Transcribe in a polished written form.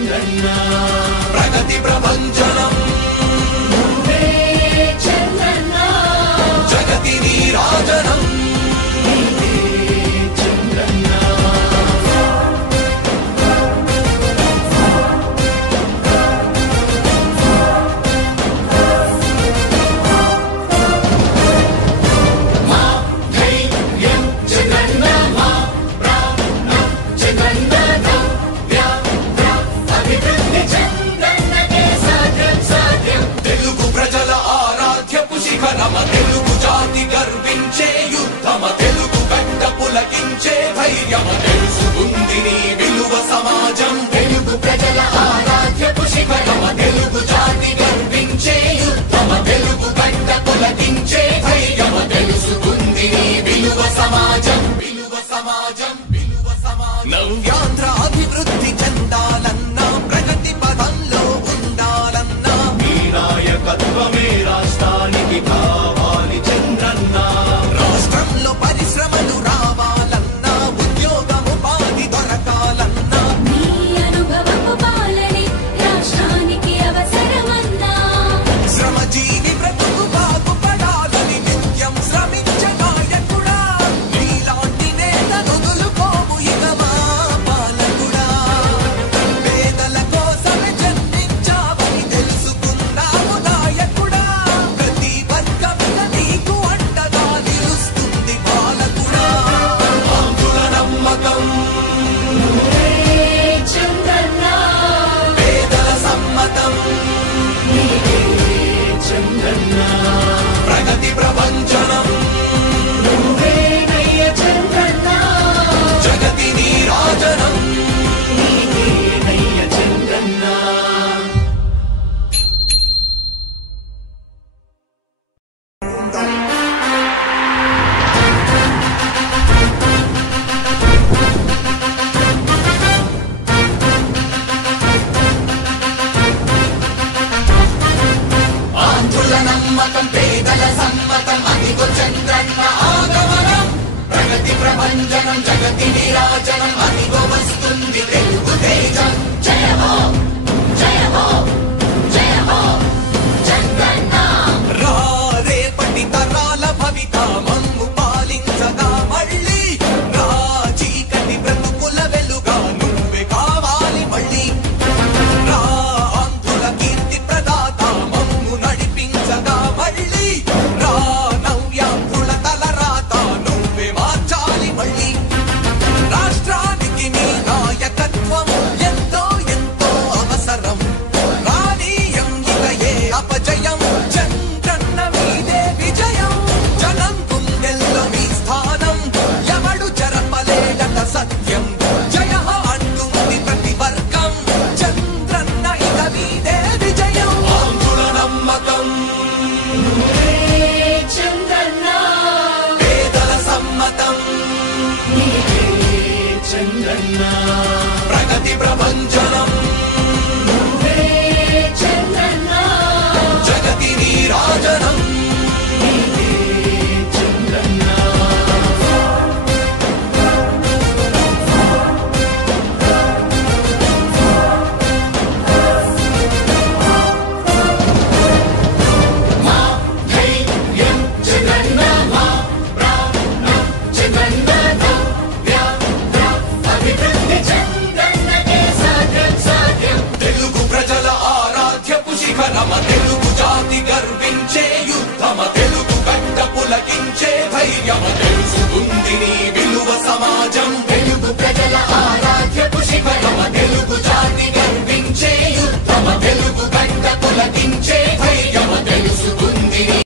చంద్రన్న ప్రగతి ప్రభంజనం నువ్వే చంద్రన్న జగతి నీరాజనం తెలుగు జాతి గర్వించే యుద్ధమ తెలుగు గడ్డ పులకించే ధైర్యమ తెలుసుకుంది నీ విలువ సమాజం తెలుగు ప్రజల ఆరాధ్యపు శిఖరమ తెలుగు జాతి గర్వించే యుద్ధమ తెలుగు గడ్డ పులకించే ధైర్యమ తెలుసుకుంది నీ విలువ సమాజం విలువ సమాజం విలువ సమాజం నవ్యాంధ్ర అభివృద్ధి చెందాలన్నా ప్రగతి పదంలో ఉండాలన్నా మీ నాయకత్వమే రాష్ట్రానికి కావాలి చంద్రన్న రాష్ట్రంలో పరిశ్రమలు రావాలన్నా ఉద్యోగము ఉపాధి దొరకాలన్నా మీ అనుభవపు పాలనే రాష్ట్రానికి అవసరమన్నా శ్రమజీవి బ్రతుకు బాగుపడాలని నిత్యం శ్రమించే నాయకుడా నీలాంటి నేత వదులుకోము ఇక మా పాలకుడా పేదల కోసమే జన్మించావని తెలుసుకున్నావు నాయకుడా ప్రతి వర్గంగా నీకు అండగా నిలుస్తుంది పాలకుడా ఆంధ్రుల నమ్మకం నువ్వే చంద్రన్న పేదల సమ్మతం నీవే చంద్రన్న ప్రగతి ప్రభంజనం నువ్వే నయ్య చంద్రన్న జగతి నీరాజనం నీవే నయ్య చంద్రన్న ఆంధ్రుల నమ్మకం పేదల సమ్మతం అదిగో చంద్రన్న ఆగమనం ప్రగతి ప్రభంజనం జగతి నీరాజనం అదిగో వస్తుంది తెలుగు తేజం